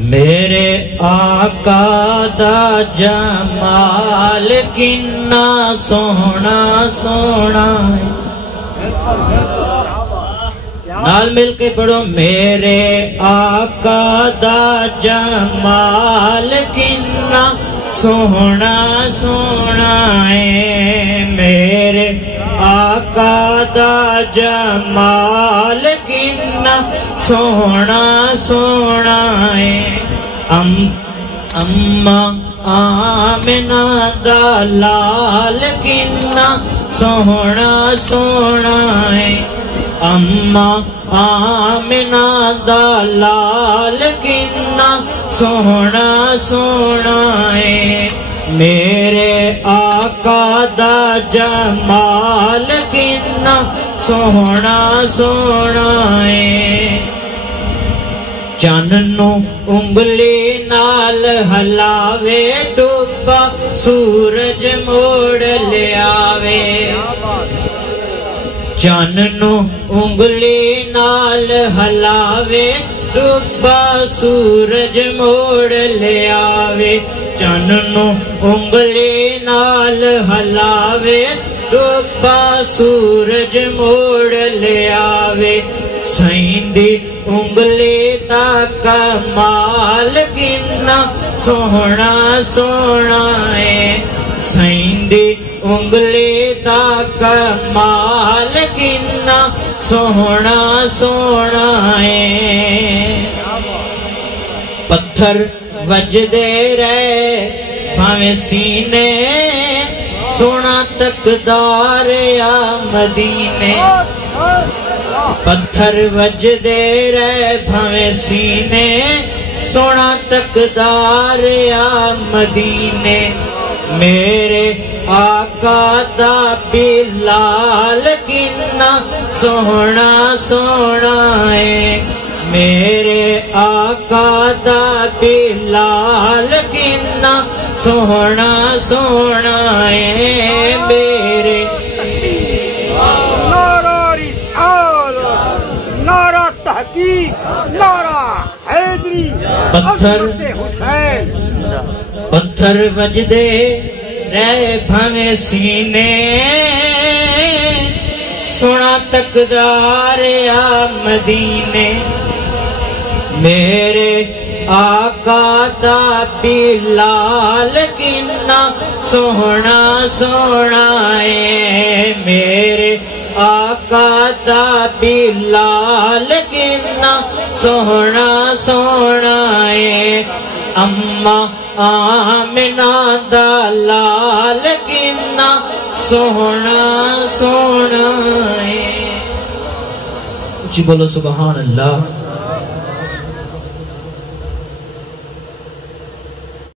میرے آقا دا جمال کنا سونا سونا نال مل کے پڑھو میرے آقا دا جمال کنا سونا سونا ہے میرے آقا دا جمال کنا سونا سونا ہے اماں آمنہ دا لال کنا سونا سونا ہے اماں آمنہ دا لال کنا سونا سونا ہے میرے آقا دا جمال کنا سونا سونا ہے چاننو انگلی نال ہلاوے ڈوبا سورج موڑ لے آوے چاننو انگلی نال ہلاوے ڈوبا سورج موڑ لے آوے چاننو انگلی نال ہلاوے ڈوبا سورج موڑ لے آوے سائندی انگلی دا کمال کنا سونا سونا ہے سائندی انگلی دا کمال کنا سونا سونا ہے پتھر وجدے رہے بھاویں سینے سونا تقدار یا مدینے پتھر وجدے رہے بھاویں سینے سونا تقدار یا مدینے میرے آقا دا بلال کنا سونا سونا ہے میرے آقا دا بلال کنا سونا سونا ہے میرے نعرہ رسالت نعرہ تحقیق نعرہ حیدری حضرت حسین پتھر وجدے رہے بھاویں سینے سونا تقدار یا مدینے میرے آقا دا بلال کنا سونا سونا ہے میرے آقا دا بلال کنا سونا سونا ہے اماں آمنہ دا لال کنا سونا سونا ہے اچھی بولو سبحان اللہ